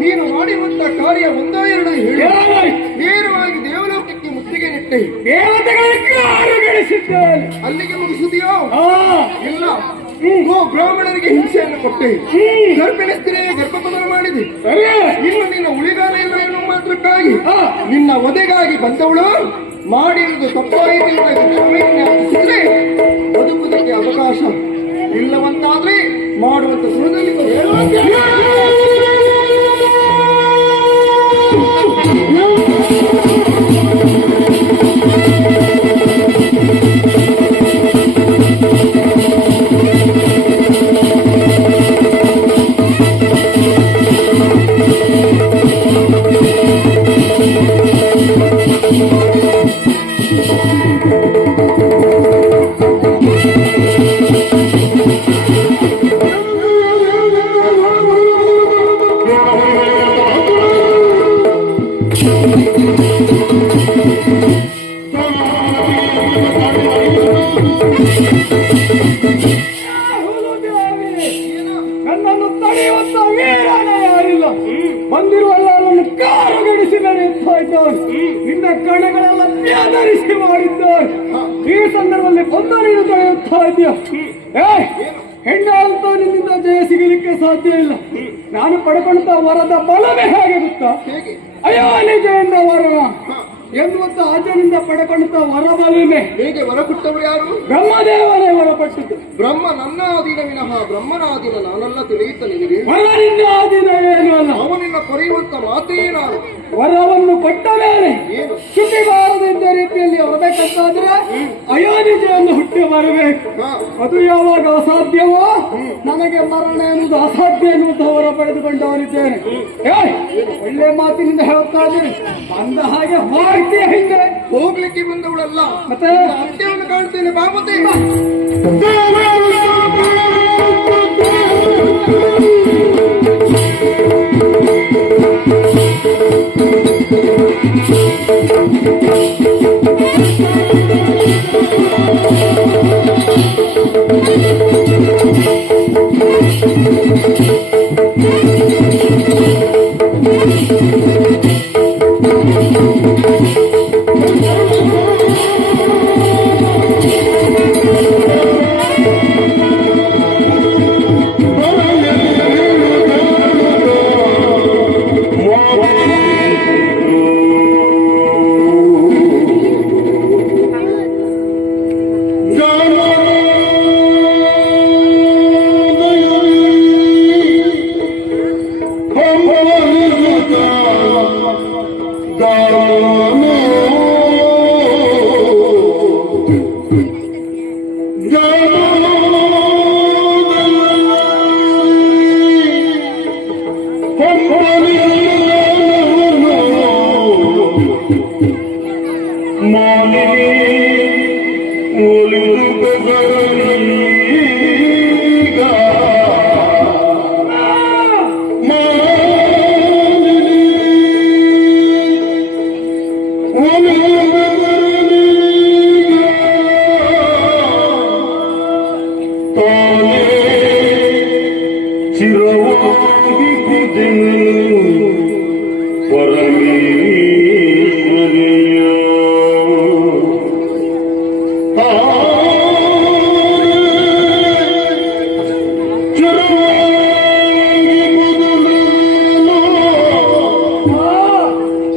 ನೀನು ಮಾಡಿರುವಂತ ಕಾರ್ಯ ಒಂದೋ ಎರಡೋ ಹೇಳಿ ನೇರವಾಗಿ ದೇವಲೋಕಕ್ಕೆ ಮುತ್ತಿಗೆ ನೆಟ್ಟೆ ಅಲ್ಲಿಗೆ ಮುಗಿಸುದಿಯೋ? ಇಲ್ಲ, ಬ್ರಾಹ್ಮಣರಿಗೆ ಹಿಂಸೆಯನ್ನು ಕೊಟ್ಟೆ, ಗರ್ಭಿಣಿ ಸ್ತ್ರೀಯ ಗರ್ಭಪತನ ಮಾಡಿದೆ. ಇನ್ನು ನಿನ್ನ ಉಳಿಗಾಲ ಇಲ್ಲ ಎನ್ನುವ ಮಾತ್ರಕ್ಕಾಗಿ ನಿನ್ನ ವಧೆಗಾಗಿ ಬಂದವಳು ಮಾಡಿರುವುದು ತಪ್ಪಾಯಿತು ಕ್ಷಮೆಯಾಚಿಸಿದ್ರೆ ಬದುಕುವುದಕ್ಕೆ ಅವಕಾಶ ಇಲ್ಲವಂತಾದ್ರೆ ಮಾಡುವಂತ ಸುರದಲ್ಲಿ ನನ್ನನ್ನು ತಡೆಯುವಂತ ವೀರನ ಯಾರಿಲ್ಲ. ಬಂದಿರುವ ಎಲ್ಲರನ್ನು ಕಾರುಗಡಿಸಿ ನಡೆಯುತ್ತಾ ಇದ್ದಾರೆ. ನಿನ್ನ ಕಣಗಳೆಲ್ಲ ವ್ಯಾಧರಿಸಿ ಮಾಡಿದ್ದಾರೆ. ಈ ಸಂದರ್ಭದಲ್ಲಿ ಬಂದ ನೀನು ತಡೆಯುತ್ತಾ ಇದೆಯಾ? ಹೆಣ್ಣಾದಂತ ನಿನ್ನಿಂದ ಜಯ ಸಿಗಲಿಕ್ಕೆ ಸಾಧ್ಯ ಇಲ್ಲ. ನಾನು ಪಡ್ಕೊಂಡ ವರದ ಬಲವೇ ಹೇಗೆ ಗೊತ್ತಾ? ಅಯ್ಯೋ ನಿಜೆಯಿಂದ ವರ ಎನ್ನುವಂತ ಆಚರಣೆಯಿಂದ ಪಡ್ಕೊಂಡ ವರಬಲನೆ. ಹೇಗೆ ವರ ಕೊಟ್ಟವರು ಯಾರು? ಬ್ರಹ್ಮದೇವನೇ ವರಪಟ್ಟಿದ್ದು. ಬ್ರಹ್ಮ ನನ್ನ ಆಧೀನ ವಿನಃ ಬ್ರಹ್ಮನ ಆಧೀನ ನಾನೆಲ್ಲ ತಿಳಿಯುತ್ತ ನಿನಗೆ. ವರ ನಿನ್ನ ಆಧೀನ ಏನು ಅಲ್ಲ. ಅವನಿನ್ನ ಕೊರೆಯುವಂತ ಮಾತೇ ನಾನು. ವರವನ್ನು ಕೊಟ್ಟ ಮೇಲೆ ಶುಚಿಬಾರದೆಂದ ರೀತಿಯಲ್ಲಿ ಹೊರಬೇಕಂತಾದ್ರೆ ಅಯೋನಿಜೆಯನ್ನು ಹುಟ್ಟಿ ಬರಬೇಕು. ಅದು ಯಾವಾಗ ಅಸಾಧ್ಯವೋ ನನಗೆ ಮರಣ ಎನ್ನುವುದು ಅಸಾಧ್ಯ ಎನ್ನುವುದು ಹೊರ ಪಡೆದುಕೊಂಡವರಿದ್ದೇನೆ. ಒಳ್ಳೆ ಮಾತಿನಿಂದ ಹೇಳ್ತಾ ಇದ್ದೀನಿ. ಬಂದ ಹಾಗೆ ಮಾಡ್ತೀಯ ಹಿಂದೆ ಹೋಗ್ಲಿಕ್ಕೆ ಬಂದವಳಲ್ಲ. ಮತ್ತೆ ಅಂತ್ಯವನ್ನು ಕಾಣ್ತೇನೆ ಬಾಬುತಿ.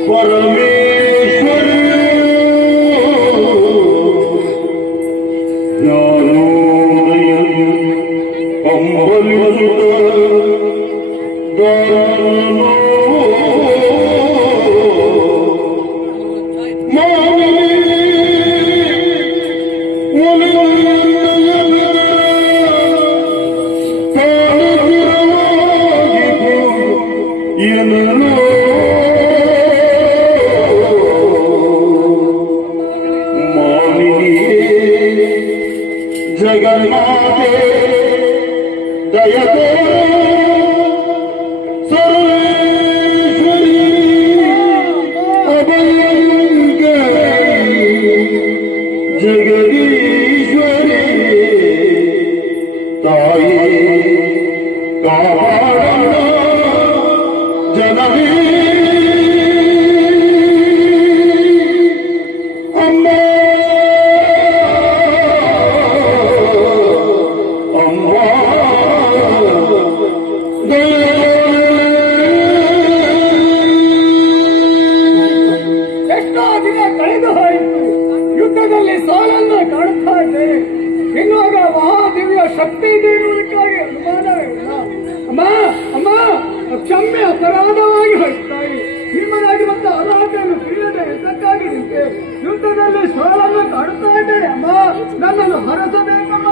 ಪರಮೇಶ್ವರ ಜ್ಞಾನೋದಯ ಅಂಬಲಿಸುತ್ತ ದಾನೋ ಜಗನ್ನಾಥೆ ದಯತೋ ಸರ್ವೇಶ್ವರಿ ಅಭಯಂಕರಿ ಜಗದೀಶ್ವರಿ ತಾಯಿ ಕಾಪಾಡ ಜನವೇ ಅಮ್ಮ ಎಷ್ಟೋ ದಿನ ಕಳೆದು ಹೋಯಿತು. ಯುದ್ಧದಲ್ಲಿ ಸಾಲನ್ನು ಕಾಣುತ್ತಾ ಇದ್ದೇನೆ. ಇನ್ನುವಾಗ ಮಹಾದಿವ್ಯ ಶಕ್ತಿ ಇದೆ ಎನ್ನುವುದಕ್ಕಾಗಿ ಅನುಮಾನವೇ ಇಲ್ಲ. ಅಮ್ಮ ಅಮ್ಮ, ಕ್ಷಮೆ ಅಪರಾಧವಾಗಿ ಹೋಯ್ತಾಯಿ. ನಿಮ್ಮದಾಗಿರುವಂತ ಅರ್ಹತೆಯನ್ನು ತಿಳಿಯದೆ ಇದಕ್ಕಾಗಿ ನಿಂತೆ ಯುದ್ಧದಲ್ಲಿ ಸಾಲನ್ನು ಕಾಣುತ್ತಾ ಇದ್ದೇನೆ. ಅಮ್ಮ, ನನ್ನನ್ನು ಹರಸಬೇಕಮ್ಮ.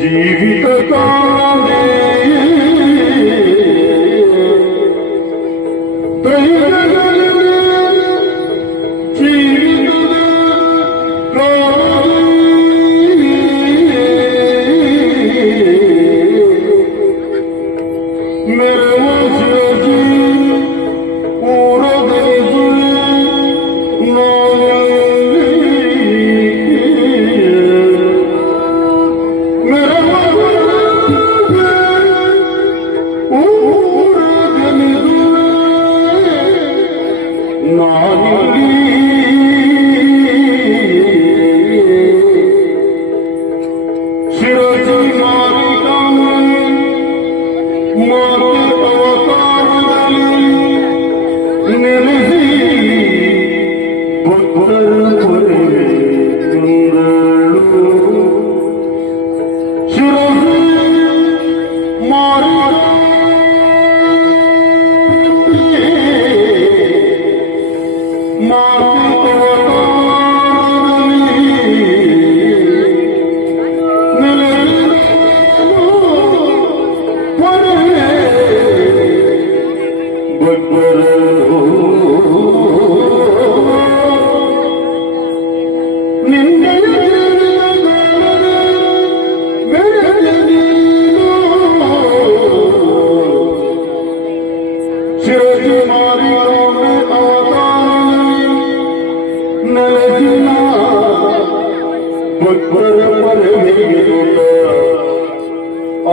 ಜೀವಿತ ಕಾಲೇ ಜೀವಿತದ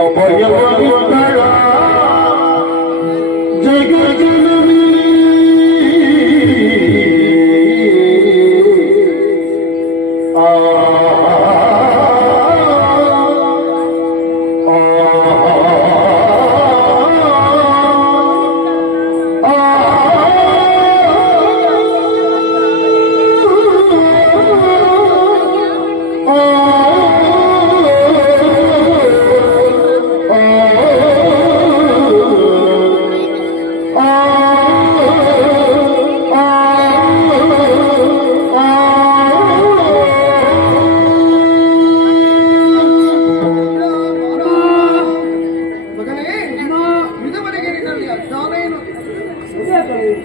ಅಭಯವಾಗುತ್ತಳ ಜಗಜನನಿ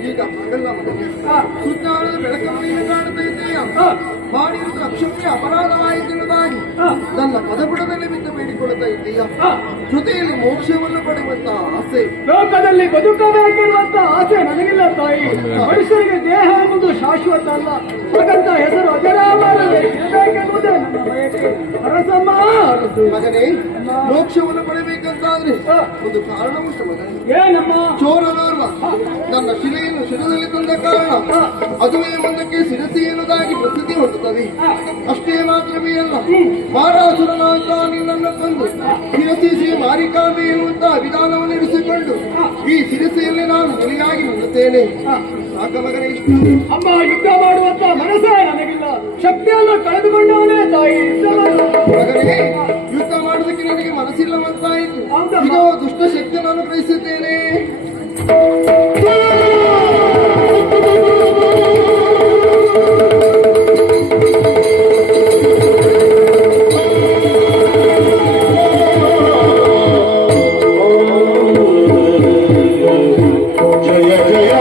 ಈಗ ಹಾಗಲ್ಲ ಮಗನೇ. ಸುತ್ತಾಳದ ಬೆಳಕನ್ನು ನೀನು ಕಾಣ್ತಾ ಇದ್ದೀಯ. ಮಾಡಿರುವುದು ಅಕ್ಷಮ್ಯ ಅಪರಾಧವಾಯಿತೆಂಬುದಾಗಿ ನನ್ನ ಪದಪುಟದಲ್ಲಿ ಬಿದ್ದು ಬೇಡಿಕೊಳ್ಳುತ್ತಾ ಇದ್ದೀಯ. ಜೊತೆಯಲ್ಲಿ ಮೋಕ್ಷವನ್ನು ಪಡೆಯುವಂತಹ ಆಸೆ, ಲೋಕದಲ್ಲಿ ಬದುಕಬೇಕೆನ್ನುವಂತ ಆಸೆ ನನಗಿಲ್ಲ ತಾಯಿ. ಮನುಷ್ಯರಿಗೆ ದೇಹ ಎಂಬುದು ಶಾಶ್ವತ ಅಲ್ಲ. ಹಾಗಂತ ಹೆಸರು ಅಜರಾಮರವೇ ಇರಬೇಕೆನ್ನುವುದೇ ನನ್ನ ಬಯಕೆ. ಅರಸಮ್ಮ ಅರಸು. ಮಗನೇ, ಮೋಕ್ಷವನ್ನು ಪಡೆಯಬೇಕಂತಾದ್ರೆ ಒಂದು ಕಾರಣ ಉಂಟು ಮಗನೇ. ಏನಮ್ಮ? ಚೋರನೋರ್ವ ಅಲ್ಲ, ಅದುವೇ ಮುಂದಕ್ಕೆ ಶಿರಸಿ ಎನ್ನುವುದಾಗಿ ಪ್ರಸಿದ್ಧಿ ಹೊಂದುತ್ತದೆ. ಅಷ್ಟೇ ಮಾತ್ರವೇ ಅಲ್ಲ, ಮಾರಾಸುರನ ಅಂತ ನಿನ್ನನ್ನು ತಂದು ಶಿರಸಿ ಶ್ರೀ ಮಾರಿಕಾಂಬೆ ಎನ್ನುವಂತಹ ವಿಧಾನವನ್ನು ಇರಿಸಿಕೊಂಡು ಈ ಶಿರಸಿಯಲ್ಲಿ ನಾನು ನೆಲೆಯಾಗಿ ನಿಲ್ಲುತ್ತೇನೆ. ಸಾಕ ಮಗನೇ ಇಷ್ಟು. ಅಮ್ಮ, ಯುದ್ಧ ಮಾಡುವಂತ ಮನಸ್ಸೇ ನನಗಿಲ್ಲ. ಶಕ್ತಿಯನ್ನು ಕಳೆದುಕೊಂಡವನೇ ತಾಯಿ ಯುದ್ಧ ಮಾಡು. ಮಗನೇ, ಯುದ್ಧ ಮಾಡುವುದಕ್ಕೆ ನನಗೆ ಮನಸ್ಸಿಲ್ಲವಂತಾಯಿತು. ಇದೋ ದುಷ್ಟ ಶಕ್ತಿಯನ್ನು ಅನುಗ್ರಹಿಸಿದ್ದೇನೆ. ಜಯ ಜಯ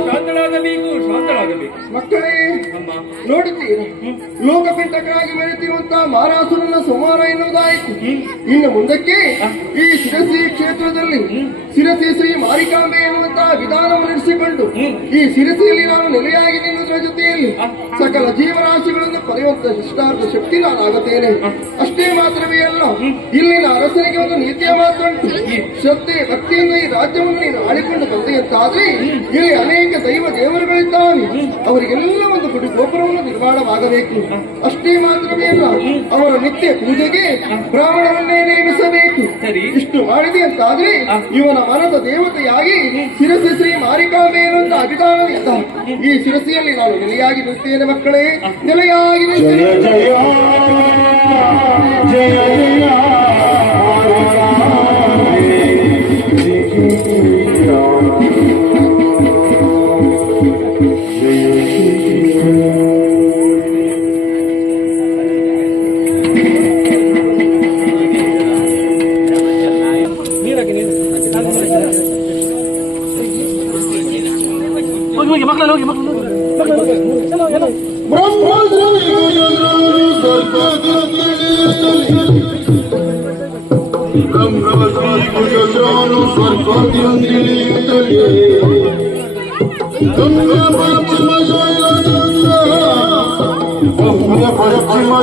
ಶಾಂತಳಾಗಬೇಕು. ಮಕ್ಕಳೇ, ಅಮ್ಮ, ನೋಡುತ್ತೀರಾ, ಲೋಕಪೆಂಟಕರಾಗಿ ಬೆಳೆತಿರುವಂತಹ ಮಾರಾಸುರನ ಸಂಹಾರ ಎನ್ನುವುದಾಯಿತು. ಇನ್ನು ಮುಂದಕ್ಕೆ ಈ ಶಿರಸಿ ಕ್ಷೇತ್ರದಲ್ಲಿ ಶಿರಸಿ ಶ್ರೀ ಮಾರಿಕಾಂಬೆ ಎನ್ನುವಂತಹ ವಿಧಾನವನ್ನು ನಡೆಸಿಕೊಂಡು ಈ ಶಿರಸಿಯಲ್ಲಿ ನಾನು ನೆಲೆಯಾಗಿ ನಿಲ್ಲುವುದರ ಜೊತೆಯಲ್ಲಿ ಸಕಲ ಜೀವರಾಶಿಗಳನ್ನು ಪಡೆಯುವಂತ ಇಷ್ಟಾರ್ಥ ಶಕ್ತಿ ನಾನಾಗುತ್ತೇನೆ. ಅಷ್ಟೇ ಮಾತ್ರವೇ ಅಲ್ಲ, ಇಲ್ಲಿನ ಅರಸನಿಗೆ ಒಂದು ನೀತಿಯ ಮಾತುಂಟು. ಶ್ರದ್ಧೆ ಭಕ್ತಿಯಿಂದ ಈ ರಾಜ್ಯವನ್ನು ನೀನು ಆಳಿಕೊಂಡು ಬಂದೆಯಂತಾದ್ರೆ ಇಲ್ಲಿ ಅನೇಕ ದೇವರುಗಳಿದ್ದಾವೆ. ಅವರಿಗೆಲ್ಲ ಒಂದು ಗುಡಿ ಗೋಪುರವನ್ನು ನಿರ್ಮಾಣವಾಗಬೇಕು. ಅಷ್ಟೇ ಮಾತ್ರವೇ ಅಲ್ಲ, ಅವರ ನಿತ್ಯ ಪೂಜೆಗೆ ಬ್ರಾಹ್ಮಣರನ್ನೇ ನೇಮಿಸಬೇಕು. ಇಷ್ಟು ಮಾಡಿದೆ ಅಂತಾದ್ರೆ ಇವನ ಮನದ ದೇವತೆಯಾಗಿ ಶಿರಸಿ ಶ್ರೀ ಮಾರಿಕಾಂಬೆ ಎನ್ನುವಂತ ಅಭಿಧಾನದಿಂದ ಈ ಶಿರಸಿಯಲ್ಲಿ ನಾನು ನೆಲೆಯಾಗಿ ನಿಲ್ತೇನೆ. ಮಕ್ಕಳೇ, ನೆಲೆಯಾಗಿ ಜಯ ನಿಲ್ತೇನೆ. ಜಯ ಜಯ ಜಯ ಪಶ್ಚಿಮ